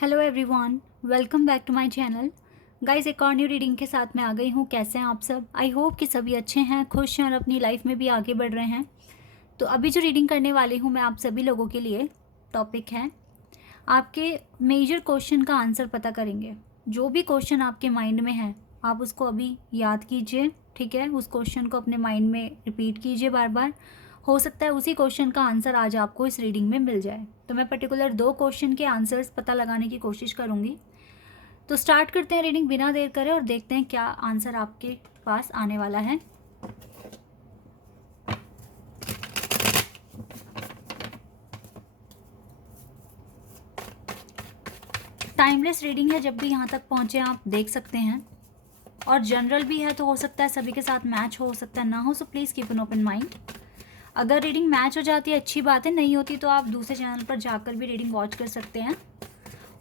Hello everyone, welcome back to my channel. Guys, एक और new reading के साथ मैं आ गई हूँ। कैसे हैं आप सब? आई होप कि सभी अच्छे हैं, खुश हैं और अपनी लाइफ में भी आगे बढ़ रहे हैं। तो अभी जो रीडिंग करने वाली हूँ मैं आप सभी लोगों के लिए, टॉपिक है आपके मेजर क्वेश्चन का आंसर पता करेंगे। जो भी क्वेश्चन आपके माइंड में है आप उसको अभी याद कीजिए, ठीक है? उस क्वेश्चन को अपने माइंड में रिपीट कीजिए बार बार। हो सकता है उसी क्वेश्चन का आंसर आज आपको इस रीडिंग में मिल जाए। तो मैं पर्टिकुलर 2 क्वेश्चन के आंसर्स पता लगाने की कोशिश करूँगी। तो स्टार्ट करते हैं रीडिंग बिना देर करे और देखते हैं क्या आंसर आपके पास आने वाला है। टाइमलेस रीडिंग है, जब भी यहाँ तक पहुँचे आप देख सकते हैं। और जनरल भी है तो हो सकता है सभी के साथ मैच हो सकता है ना हो, so please keep an open mind. अगर रीडिंग मैच हो जाती है अच्छी बात है, नहीं होती तो आप दूसरे चैनल पर जाकर भी रीडिंग वॉच कर सकते हैं।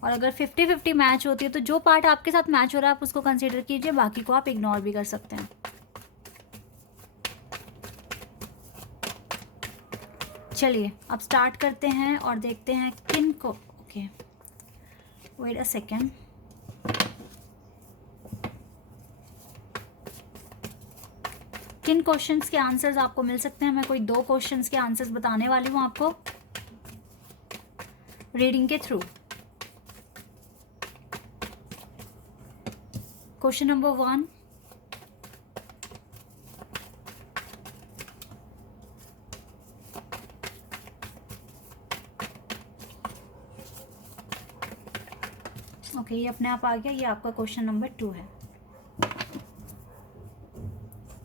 और अगर 50-50 मैच होती है तो जो पार्ट आपके साथ मैच हो रहा है आप उसको कंसीडर कीजिए, बाकी को आप इग्नोर भी कर सकते हैं। चलिए अब स्टार्ट करते हैं और देखते हैं किन को। Okay, wait a second. किन क्वेश्चंस के आंसर्स आपको मिल सकते हैं? मैं कोई 2 क्वेश्चंस के आंसर्स बताने वाली हूँ आपको रीडिंग के थ्रू। क्वेश्चन नंबर 1, ओके ये अपने आप आ गया। ये आपका क्वेश्चन नंबर 2 है।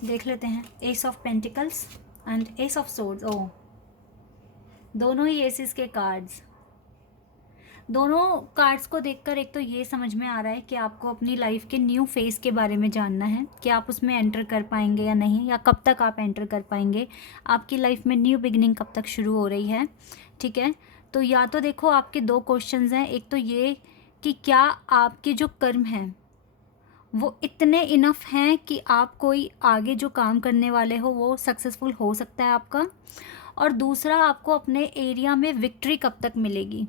देख लेते हैं। Ace of pentacles and ace of swords. ओ, दोनों ही एसेस के कार्ड्स। दोनों कार्ड्स को देखकर एक तो ये समझ में आ रहा है कि आपको अपनी लाइफ के न्यू फेज़ के बारे में जानना है कि आप उसमें एंटर कर पाएंगे या नहीं, या कब तक आप एंटर कर पाएंगे। आपकी लाइफ में न्यू बिगनिंग कब तक शुरू हो रही है, ठीक है? तो या तो देखो आपके 2 क्वेश्चंस हैं। एक तो ये कि क्या आपके जो कर्म हैं वो इतने इनफ हैं कि आप कोई आगे जो काम करने वाले हो वो सक्सेसफुल हो सकता है आपका। और दूसरा, आपको अपने एरिया में विक्ट्री कब तक मिलेगी,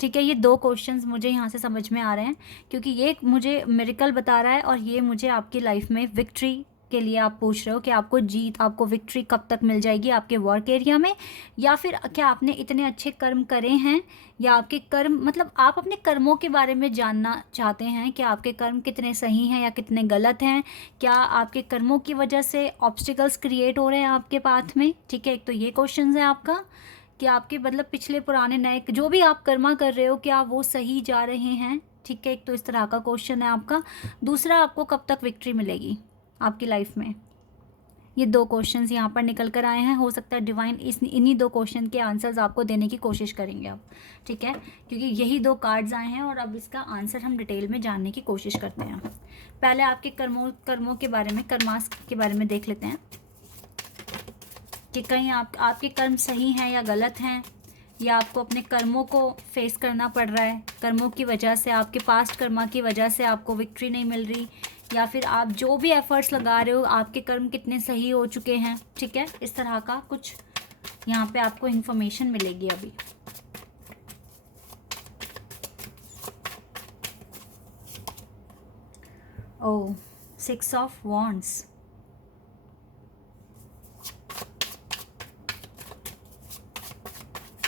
ठीक है? ये 2 क्वेश्चंस मुझे यहाँ से समझ में आ रहे हैं, क्योंकि ये मुझे मिरेकल बता रहा है और ये मुझे आपकी लाइफ में विक्ट्री के लिए आप पूछ रहे हो कि आपको जीत, आपको विक्ट्री कब तक मिल जाएगी आपके वर्क एरिया में, या फिर क्या आपने इतने अच्छे कर्म करे हैं, या आपके कर्म मतलब आप अपने कर्मों के बारे में जानना चाहते हैं कि आपके कर्म कितने सही हैं या कितने गलत हैं। क्या आपके कर्मों की वजह से ऑब्स्टिकल्स क्रिएट हो रहे हैं आपके पाथ में, ठीक है? एक तो ये क्वेश्चन है आपका कि आपके मतलब पिछले पुराने नए जो भी आप कर्मा कर रहे हो क्या वो सही जा रहे हैं, ठीक है? एक तो इस तरह का क्वेश्चन है आपका। दूसरा, आपको कब तक विक्ट्री मिलेगी आपकी लाइफ में। ये 2 क्वेश्चंस यहाँ पर निकल कर आए हैं। हो सकता है डिवाइन इन्हीं 2 क्वेश्चन के आंसर्स आपको देने की कोशिश करेंगे अब, ठीक है? क्योंकि यही 2 कार्ड्स आए हैं और अब इसका आंसर हम डिटेल में जानने की कोशिश करते हैं। पहले आपके कर्मों के बारे में, कर्मास के बारे में देख लेते हैं कि कहीं आपके कर्म सही हैं या गलत हैं, या आपको अपने कर्मों को फेस करना पड़ रहा है। कर्मों की वजह से, आपके पास्ट कर्मा की वजह से आपको विक्ट्री नहीं मिल रही, या फिर आप जो भी एफर्ट्स लगा रहे हो आपके कर्म कितने सही हो चुके हैं, ठीक है? इस तरह का कुछ यहाँ पे आपको इन्फॉर्मेशन मिलेगी अभी। ओ, 6 of wands,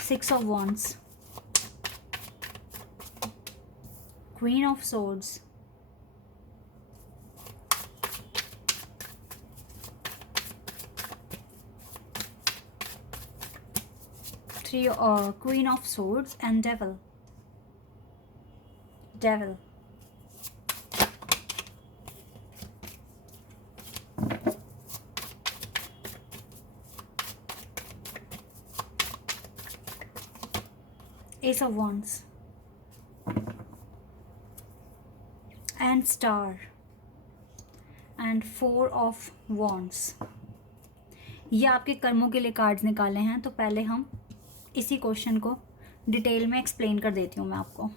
6 of wands, Queen of swords, Queen of swords and devil. Ace of wands and star and 4 of wands. ये आपके कर्मों के लिए कार्ड्स निकाले हैं। तो पहले हम इसी क्वेश्चन को डिटेल में एक्सप्लेन कर देती हूँ मैं आपको।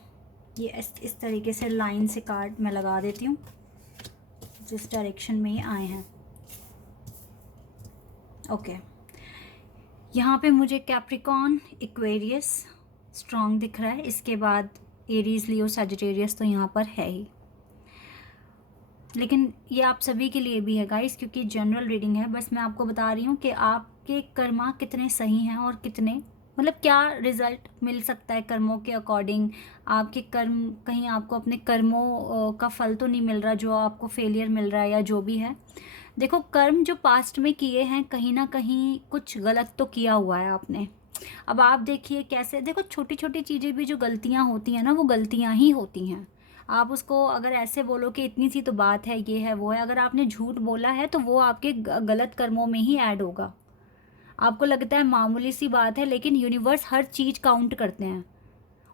ये इस तरीके से लाइन से कार्ड मैं लगा देती हूँ जिस डायरेक्शन में ये आए हैं। ओके, यहाँ पे मुझे कैप्रिकॉन, एक्वेरियस स्ट्रॉन्ग दिख रहा है। इसके बाद एरीज, लियो, सजिटेरियस तो यहाँ पर है ही। लेकिन ये आप सभी के लिए भी है गाइस, क्योंकि जनरल रीडिंग है। बस मैं आपको बता रही हूँ कि आपके कर्मा कितने सही हैं और कितने, मतलब क्या रिजल्ट मिल सकता है कर्मों के अकॉर्डिंग। आपके कर्म, कहीं आपको अपने कर्मों का फल तो नहीं मिल रहा जो आपको फेलियर मिल रहा है या जो भी है। देखो, कर्म जो पास्ट में किए हैं, कहीं ना कहीं कुछ गलत तो किया हुआ है आपने। अब आप देखिए कैसे, देखो छोटी छोटी चीज़ें भी जो गलतियाँ होती हैं ना, वो गलतियाँ ही होती हैं। आप उसको अगर ऐसे बोलो कि इतनी सी तो बात है, ये है वो है, अगर आपने झूठ बोला है तो वो आपके गलत कर्मों में ही ऐड होगा। आपको लगता है मामूली सी बात है, लेकिन यूनिवर्स हर चीज़ काउंट करते हैं,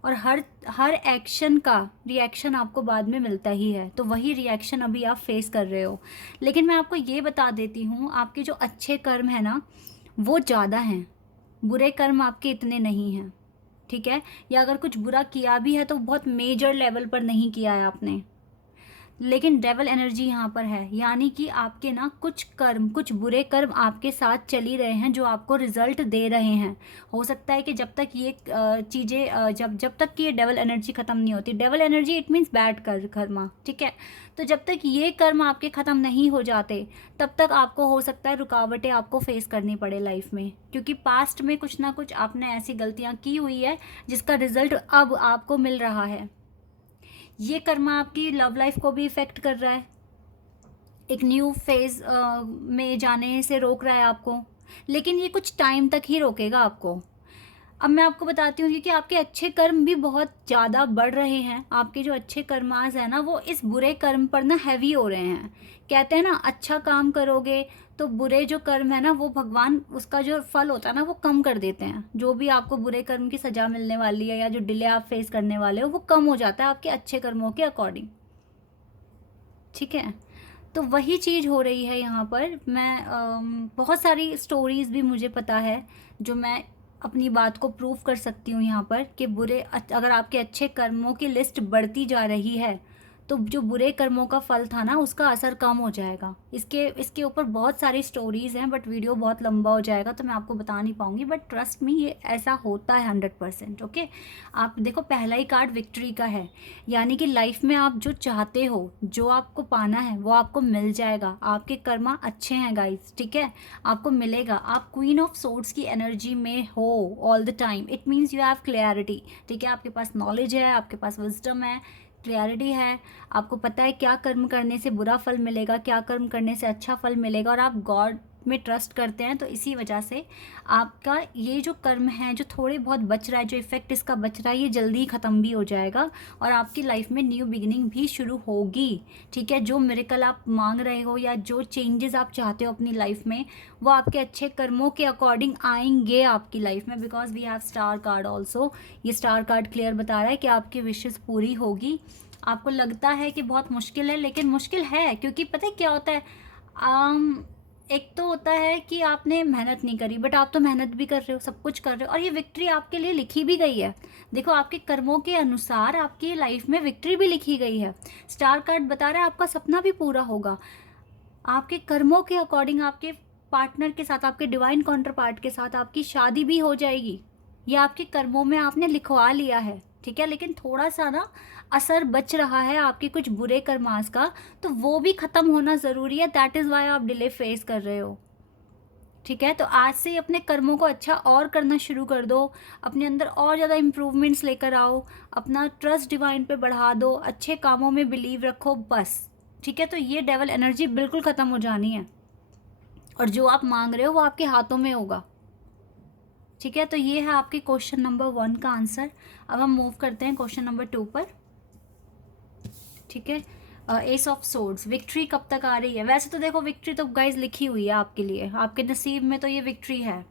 और हर हर एक्शन का रिएक्शन आपको बाद में मिलता ही है। तो वही रिएक्शन अभी आप फेस कर रहे हो। लेकिन मैं आपको ये बता देती हूँ, आपके जो अच्छे कर्म है ना, वो ज़्यादा हैं, बुरे कर्म आपके इतने नहीं हैं। ठीक है, या अगर कुछ बुरा किया भी है तो बहुत मेजर लेवल पर नहीं किया है आपने। लेकिन डेवल एनर्जी यहाँ पर है, यानी कि आपके ना कुछ कर्म, कुछ बुरे कर्म आपके साथ चल ही रहे हैं जो आपको रिजल्ट दे रहे हैं। हो सकता है कि जब तक ये चीज़ें जब तक कि ये डेवल एनर्जी ख़त्म नहीं होती, devil energy it means bad Karma, ठीक है। तो जब तक ये कर्म आपके ख़त्म नहीं हो जाते, तब तक आपको हो सकता है रुकावटें आपको फेस करनी पड़े लाइफ में, क्योंकि पास्ट में कुछ ना कुछ आपने ऐसी गलतियाँ की हुई है जिसका रिजल्ट अब आपको मिल रहा है। ये कर्मा आपकी लव लाइफ को भी इफ़ेक्ट कर रहा है, एक न्यू फेज़ में जाने से रोक रहा है आपको, लेकिन ये कुछ टाइम तक ही रोकेगा आपको। अब मैं आपको बताती हूँ, क्योंकि आपके अच्छे कर्म भी बहुत ज़्यादा बढ़ रहे हैं। आपके जो अच्छे कर्मास हैं ना, वो इस बुरे कर्म पर ना हैवी हो रहे हैं। कहते हैं ना, अच्छा काम करोगे तो बुरे जो कर्म है ना, वो भगवान उसका जो फल होता है ना, वो कम कर देते हैं। जो भी आपको बुरे कर्म की सज़ा मिलने वाली है या जो डिले आप फेस करने वाले हो, वो कम हो जाता है आपके अच्छे कर्मों के अकॉर्डिंग। ठीक है, तो वही चीज़ हो रही है यहाँ पर। मैं बहुत सारी स्टोरीज़ भी मुझे पता है जो मैं अपनी बात को प्रूव कर सकती हूँ यहाँ पर, कि अगर आपके अच्छे कर्मों की लिस्ट बढ़ती जा रही है तो जो बुरे कर्मों का फल था ना, उसका असर कम हो जाएगा। इसके ऊपर बहुत सारी स्टोरीज़ हैं, बट वीडियो बहुत लंबा हो जाएगा तो मैं आपको बता नहीं पाऊँगी, बट ट्रस्ट मी, ये ऐसा होता है 100%। ओके, आप देखो, पहला ही कार्ड विक्ट्री का है, यानी कि लाइफ में आप जो चाहते हो, जो आपको पाना है, वो आपको मिल जाएगा। आपके कर्मा अच्छे हैं गाइस, ठीक है, आपको मिलेगा। आप क्वीन ऑफ सोर्ड्स की एनर्जी में हो all the time, it means you have clarity. ठीक है, आपके पास नॉलेज है, आपके पास विजडम है, क्लैरिटी है, आपको पता है क्या कर्म करने से बुरा फल मिलेगा, क्या कर्म करने से अच्छा फल मिलेगा, और आप गॉड में ट्रस्ट करते हैं। तो इसी वजह से आपका ये जो कर्म है, जो थोड़े बहुत बच रहा है, जो इफेक्ट इसका बच रहा है, ये जल्दी ही ख़त्म भी हो जाएगा और आपकी लाइफ में न्यू बिगिनिंग भी शुरू होगी। ठीक है, जो मिरेकल आप मांग रहे हो या जो चेंजेस आप चाहते हो अपनी लाइफ में, वो आपके अच्छे कर्मों के अकॉर्डिंग आएंगे आपकी लाइफ में, because we have star card also. ये स्टार कार्ड क्लियर बता रहा है कि आपकी विशेष पूरी होगी। आपको लगता है कि बहुत मुश्किल है, लेकिन मुश्किल है, क्योंकि पता है क्या होता है, एक तो होता है कि आपने मेहनत नहीं करी, बट आप तो मेहनत भी कर रहे हो, सब कुछ कर रहे हो, और ये विक्ट्री आपके लिए लिखी भी गई है। देखो, आपके कर्मों के अनुसार आपकी लाइफ में विक्ट्री भी लिखी गई है। स्टार कार्ड बता रहा है आपका सपना भी पूरा होगा। आपके कर्मों के अकॉर्डिंग आपके पार्टनर के साथ, आपके डिवाइन काउंटर पार्ट के साथ आपकी शादी भी हो जाएगी। ये आपके कर्मों में आपने लिखवा लिया है। ठीक है, लेकिन थोड़ा सा ना असर बच रहा है आपके कुछ बुरे कर्मास का, तो वो भी ख़त्म होना ज़रूरी है। दैट इज़ वाई आप डिले फेस कर रहे हो। ठीक है, तो आज से ही अपने कर्मों को अच्छा और करना शुरू कर दो, अपने अंदर और ज़्यादा इम्प्रूवमेंट्स लेकर आओ, अपना ट्रस्ट डिवाइन पे बढ़ा दो, अच्छे कामों में बिलीव रखो बस। ठीक है, तो ये डेवल एनर्जी बिल्कुल ख़त्म हो जानी है, और जो आप मांग रहे हो वो आपके हाथों में होगा। ठीक है, तो ये है आपके क्वेश्चन नंबर 1 का आंसर। अब हम मूव करते हैं क्वेश्चन नंबर 2 पर। ठीक है, एस ऑफ सोर्ड्स, विक्ट्री कब तक आ रही है? वैसे तो देखो, विक्ट्री तो गाइज लिखी हुई है आपके लिए, आपके नसीब में तो ये विक्ट्री है।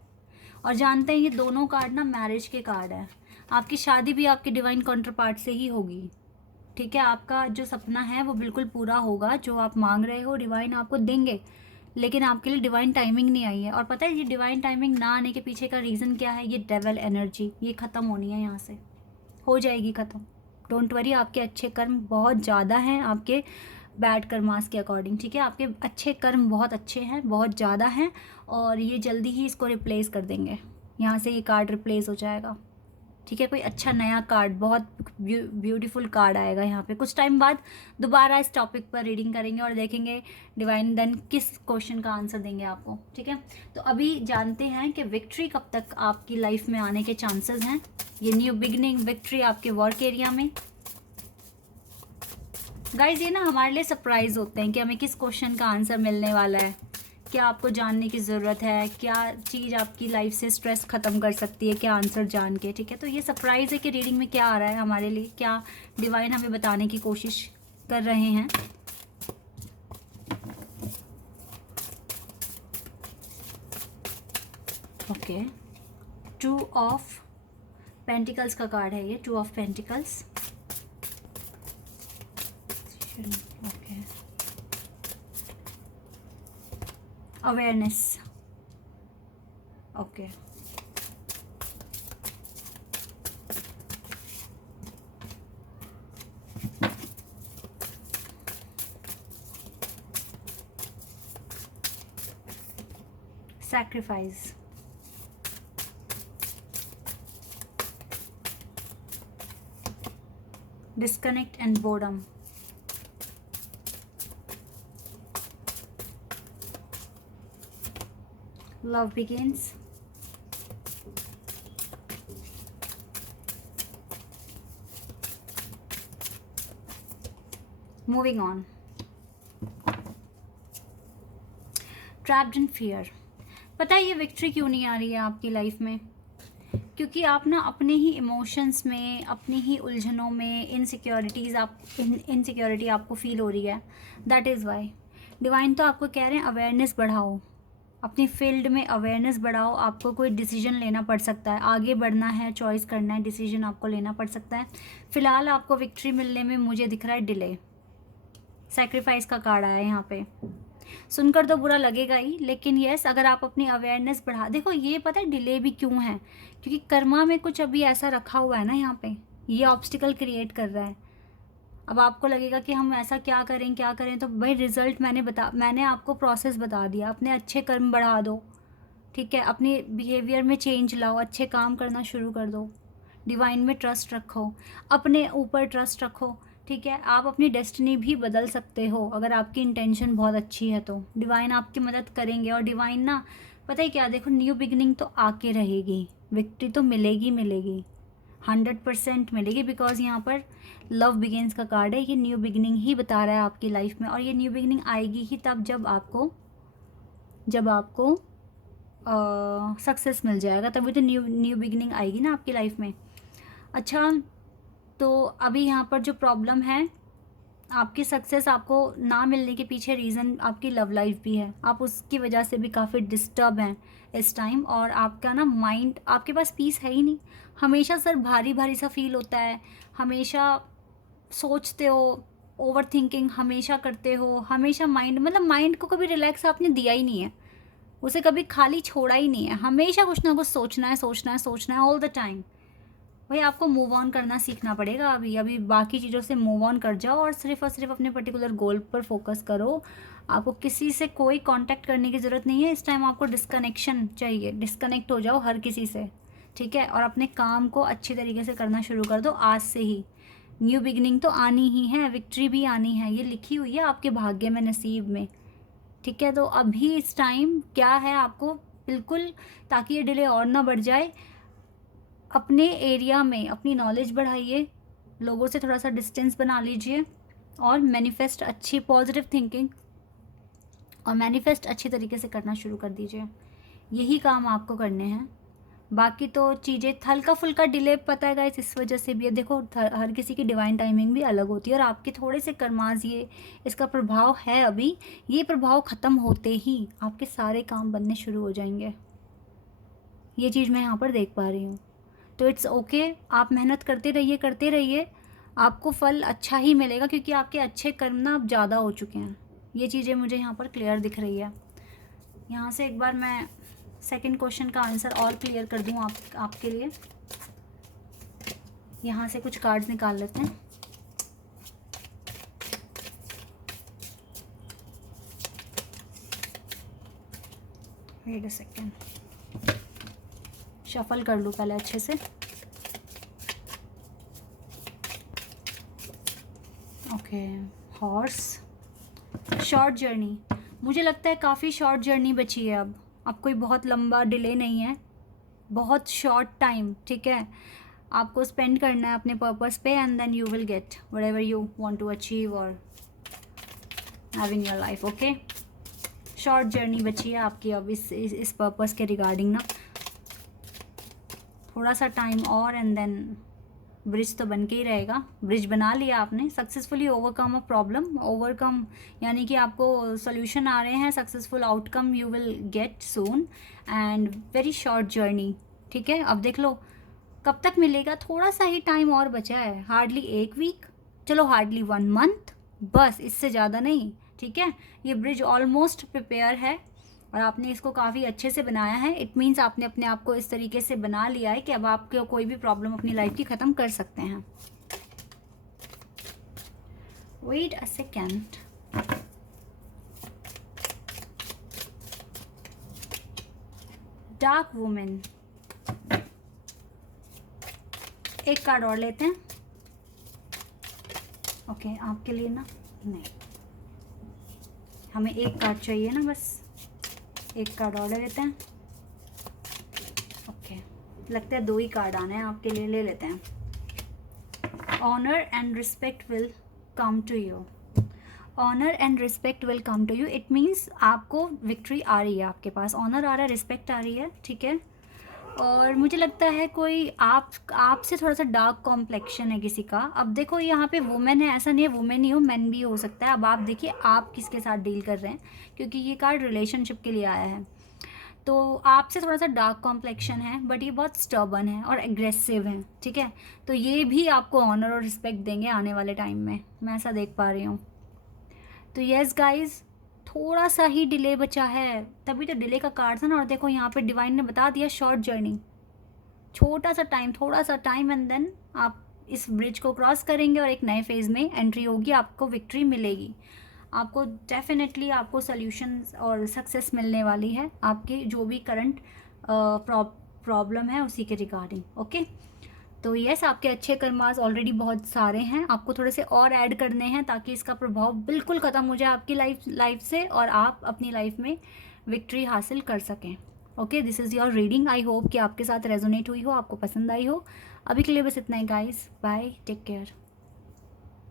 और जानते हैं, ये दोनों कार्ड ना मैरिज के कार्ड है। आपकी शादी भी आपके डिवाइन काउंटर पार्ट से ही होगी। ठीक है, आपका जो सपना है वो बिल्कुल पूरा होगा, जो आप मांग रहे हो डिवाइन आपको देंगे, लेकिन आपके लिए डिवाइन टाइमिंग नहीं आई है। और पता है ये डिवाइन टाइमिंग ना आने के पीछे का रीज़न क्या है? ये डेवल एनर्जी, ये ख़त्म होनी है, यहाँ से हो जाएगी ख़त्म। डोंट वरी, आपके अच्छे कर्म बहुत ज़्यादा हैं आपके बैड कर्मास के अकॉर्डिंग। ठीक है, आपके अच्छे कर्म बहुत अच्छे हैं, बहुत ज़्यादा हैं, और ये जल्दी ही इसको रिप्लेस कर देंगे। यहाँ से ये कार्ड रिप्लेस हो जाएगा। ठीक है, कोई अच्छा नया कार्ड, बहुत ब्यूटीफुल कार्ड आएगा यहाँ पे। कुछ टाइम बाद दोबारा इस टॉपिक पर रीडिंग करेंगे और देखेंगे डिवाइन देन किस क्वेश्चन का आंसर देंगे आपको। ठीक है, तो अभी जानते हैं कि विक्ट्री कब तक आपकी लाइफ में आने के चांसेस हैं। ये न्यू बिगनिंग, विक्ट्री आपके वर्क एरिया में। गाइज ये ना हमारे लिए सरप्राइज होते हैं कि हमें किस क्वेश्चन का आंसर मिलने वाला है, क्या आपको जानने की ज़रूरत है, क्या चीज़ आपकी लाइफ से स्ट्रेस ख़त्म कर सकती है, क्या आंसर जान के। ठीक है, तो ये सरप्राइज़ है कि रीडिंग में क्या आ रहा है हमारे लिए, क्या डिवाइन हमें बताने की कोशिश कर रहे हैं। ओके, 2 ऑफ पेंटिकल्स का कार्ड है ये, 2 of pentacles. Okay, awareness. Okay, sacrifice, disconnect and boredom, love begins, moving on, trapped in fear। पता है ये विक्ट्री क्यों नहीं आ रही है आपकी लाइफ में? क्योंकि आप ना अपने ही इमोशंस में, अपनी ही उलझनों में इनसिक्योरिटी आपको फील हो रही है। दैट इज़ वाई डिवाइन तो आपको कह रहे हैं अवेयरनेस बढ़ाओ, अपनी फील्ड में अवेयरनेस बढ़ाओ। आपको कोई डिसीजन लेना पड़ सकता है, आगे बढ़ना है, चॉइस करना है, डिसीजन आपको लेना पड़ सकता है। फ़िलहाल आपको विक्ट्री मिलने में मुझे दिख रहा है डिले। सैक्रिफाइस का कार्ड आया है यहाँ पे। सुनकर तो बुरा लगेगा ही, लेकिन यस, अगर आप अपनी अवेयरनेस बढ़ा, देखो ये पता है डिले भी क्यों है, क्योंकि कर्मा में कुछ अभी ऐसा रखा हुआ है ना यहाँ पे, ये ऑब्स्टिकल क्रिएट कर रहा है। अब आपको लगेगा कि हम ऐसा क्या करें, तो भाई रिजल्ट मैंने आपको प्रोसेस बता दिया। अपने अच्छे कर्म बढ़ा दो, ठीक है, अपने बिहेवियर में चेंज लाओ, अच्छे काम करना शुरू कर दो, डिवाइन में ट्रस्ट रखो, अपने ऊपर ट्रस्ट रखो। ठीक है, आप अपनी डेस्टिनी भी बदल सकते हो अगर आपकी इंटेंशन बहुत अच्छी है तो डिवाइन आपकी मदद करेंगे। और डिवाइन ना पता है क्या, देखो न्यू बिगनिंग तो आके रहेगी, विक्ट्री तो मिलेगी 100% मिलेगी, बिकॉज यहाँ पर लव बिगिंस का कार्ड है। ये न्यू बिगनिंग ही बता रहा है आपकी लाइफ में, और ये न्यू बिगनिंग आएगी ही तब जब आपको सक्सेस मिल जाएगा, तभी तो न्यू बिगनिंग आएगी ना आपकी लाइफ में। अच्छा, तो अभी यहाँ पर जो प्रॉब्लम है, आपकी सक्सेस आपको ना मिलने के पीछे रीज़न आपकी लव लाइफ भी है। आप उसकी वजह से भी काफ़ी डिस्टर्ब हैं इस टाइम, और आपका ना माइंड, आपके पास पीस है ही नहीं। हमेशा सर भारी भारी सा फील होता है, हमेशा सोचते हो, ओवर थिंकिंग हमेशा करते हो, हमेशा माइंड को कभी रिलैक्स आपने दिया ही नहीं है, उसे कभी खाली छोड़ा ही नहीं है। हमेशा कुछ ना कुछ सोचना है ऑल द टाइम। भाई आपको मूव ऑन करना सीखना पड़ेगा। अभी बाकी चीज़ों से मूव ऑन कर जाओ और सिर्फ अपने पर्टिकुलर गोल पर फोकस करो। आपको किसी से कोई कांटेक्ट करने की ज़रूरत नहीं है इस टाइम, आपको डिस्कनेक्शन चाहिए। डिस्कनेक्ट हो जाओ हर किसी से, ठीक है, और अपने काम को अच्छी तरीके से करना शुरू कर दो आज से ही। न्यू बिगनिंग तो आनी ही है, विक्ट्री भी आनी है, ये लिखी हुई है आपके भाग्य में, नसीब में। ठीक है, तो अभी इस टाइम क्या है आपको बिल्कुल, ताकि ये डिले और ना बढ़ जाए, अपने एरिया में अपनी नॉलेज बढ़ाइए, लोगों से थोड़ा सा डिस्टेंस बना लीजिए, और मैनिफेस्ट अच्छी पॉजिटिव थिंकिंग और मैनिफेस्ट अच्छी तरीके से करना शुरू कर दीजिए। यही काम आपको करने हैं। बाकी तो चीज़ें हल्का फुल्का डिले पता है गाइस, इस वजह से भी है। देखो हर किसी की डिवाइन टाइमिंग भी अलग होती है, और आपके थोड़े से कर्माज ये इसका प्रभाव है। अभी ये प्रभाव ख़त्म होते ही आपके सारे काम बनने शुरू हो जाएंगे, ये चीज़ मैं यहाँ पर देख पा रही हूँ। तो इट्स ओके, आप मेहनत करते रहिए, आपको फल अच्छा ही मिलेगा, क्योंकि आपके अच्छे कर्म ना अब ज़्यादा हो चुके हैं। ये चीज़ें मुझे यहाँ पर क्लियर दिख रही है। यहाँ से एक बार मैं सेकंड क्वेश्चन का आंसर और क्लियर कर दूँ आपके लिए। यहाँ से कुछ कार्ड्स निकाल लेते हैं। वेट अ सेकेंड, शफल कर लूँ पहले अच्छे से। Okay, horse, short journey. मुझे लगता है काफ़ी शॉर्ट जर्नी बची है अब कोई बहुत लंबा डिले नहीं है, बहुत शॉर्ट टाइम, ठीक है। आपको स्पेंड करना है अपने पर्पस पे and then you will get whatever you want to achieve और have in your life. Okay, short journey बची है आपकी अब इस पर्पस के रिगार्डिंग ना, थोड़ा सा टाइम और एंड देन ब्रिज तो बन के ही रहेगा। ब्रिज बना लिया आपने, successfully overcome a problem, overcome यानी कि आपको सोल्यूशन आ रहे हैं, successful outcome you will gate soon and very short journey, ठीक है। अब देख लो कब तक मिलेगा, थोड़ा सा ही टाइम और बचा है, हार्डली 1 वीक, चलो हार्डली 1 मंथ, बस इससे ज़्यादा नहीं, ठीक है। ये ब्रिज ऑलमोस्ट प्रिपेयर है और आपने इसको काफ़ी अच्छे से बनाया है। इट मीन्स आपने अपने आप को इस तरीके से बना लिया है कि अब आपको कोई भी प्रॉब्लम अपनी लाइफ की ख़त्म कर सकते हैं। Wait a second, dark women, एक कार्ड और लेते हैं। ओके, आपके लिए ना नहीं, हमें एक कार्ड चाहिए ना, बस एक कार्ड और ले लेते हैं। ओके, लगता है 2 ही कार्ड आने हैं आपके लिए, ले लेते हैं। Honour and respect will come to you, honour and respect will come to you, it means आपको विक्ट्री आ रही है, आपके पास ऑनर आ रहा है, रिस्पेक्ट आ रही है, ठीक है। और मुझे लगता है कोई आपसे थोड़ा सा डार्क कॉम्प्लेक्शन है किसी का। अब देखो यहाँ पे वुमेन है, ऐसा नहीं है वुमेन ही हो, मैन भी हो सकता है। अब आप देखिए आप किसके साथ डील कर रहे हैं, क्योंकि ये कार्ड रिलेशनशिप के लिए आया है। तो आपसे थोड़ा सा डार्क कॉम्प्लेक्शन है, बट ये बहुत स्टर्बन है और एग्रेसिव है, ठीक है। तो ये भी आपको ऑनर और रिस्पेक्ट देंगे आने वाले टाइम में, मैं ऐसा देख पा रही हूँ। तो येस गाइज, थोड़ा सा ही डिले बचा है, तभी तो डिले का कार्ड था ना। और देखो यहाँ पे डिवाइन ने बता दिया शॉर्ट जर्नी, छोटा सा टाइम, थोड़ा सा टाइम एंड देन आप इस ब्रिज को क्रॉस करेंगे और एक नए फेज़ में एंट्री होगी, आपको विक्ट्री मिलेगी, आपको डेफिनेटली आपको सॉल्यूशंस और सक्सेस मिलने वाली है आपकी जो भी करंट प्रॉब्लम है उसी के रिगार्डिंग। ओके, तो यस, आपके अच्छे कर्मास ऑलरेडी बहुत सारे हैं, आपको थोड़े से और ऐड करने हैं ताकि इसका प्रभाव बिल्कुल ख़त्म हो जाए आपकी लाइफ से और आप अपनी लाइफ में विक्ट्री हासिल कर सकें। Okay, this is your reading, I hope कि आपके साथ रेजोनेट हुई हो, आपको पसंद आई हो। अभी के लिए बस इतना ही गाइस, बाय, टेक केयर।